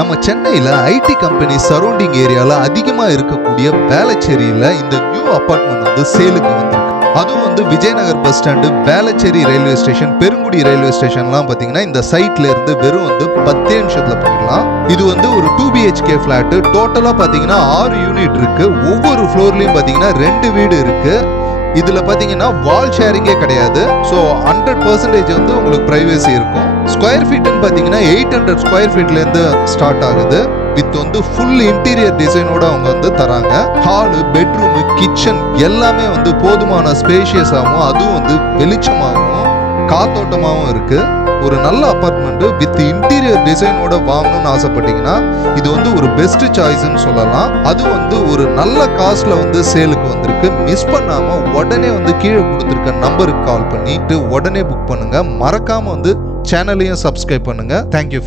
நம்ம சென்னையில IT company surrounding ஏரியால அதிகமா இருக்கக்கூடிய வேளச்சேரியில இந்த நியூ அபார்ட்மெண்ட் வந்து சேலுக்கு வந்திருக்கு. அதுவும் வந்து Vijayanagar bus stand, Velachery railway station, Perungudi railway ஸ்டேஷன்லாம் பாத்தீங்கன்னா இந்த சைட்ல இருந்து வெறும் வந்து 10 நிமிஷத்துல போயிடலாம். இது வந்து ஒரு 2 BHK பிளாட். டோட்டலா பாத்தீங்கன்னா 6 யூனிட் இருக்கு. ஒவ்வொரு ஃப்ளோர்லயும் பாத்தீங்கன்னா 2 வீடு இருக்கு. இதுல பாத்தீங்கன்னா வால் ஷேரிங்கே கிடையாது. ஸோ 100% வந்து உங்களுக்கு பிரைவசி இருக்கும். ஸ்கொயர் ஃபீட்னு பாத்தீங்கன்னா 800 ஸ்கொயர் ஃபீட்ல இருந்து ஸ்டார்ட் ஆகுது. வித் வந்து ஃபுல் இன்டீரியர் டிசைனோட அவங்க வந்து தராங்க. ஹாலு, பெட்ரூம், கிச்சன் எல்லாமே வந்து போதுமான ஸ்பேஷியஸாகவும் அதுவும் வந்து வெளிச்சமாகவும் காத்தோட்டமாகவும் இருக்கு. ஒரு நல்ல அபார்ட்மெண்ட் வித் இன்டீரியர் டிசைனோட வாங்கணும்னு ஆசைப்பட்டீங்கன்னா இது வந்து ஒரு பெஸ்ட் சாய்ஸ்ன்னு சொல்லலாம். அது வந்து ஒரு நல்ல காஸ்ட்ல வந்து சேலுக்கு வந்திருக்கு. மிஸ் பண்ணாம உடனே வந்து கீழே கொடுத்துருக்க நம்பருக்கு கால் பண்ணிட்டு உடனே புக் பண்ணுங்க. மறக்காம வந்து சேனலையும் சப்ஸ்கிரைப் பண்ணுங்க. தேங்க்யூ.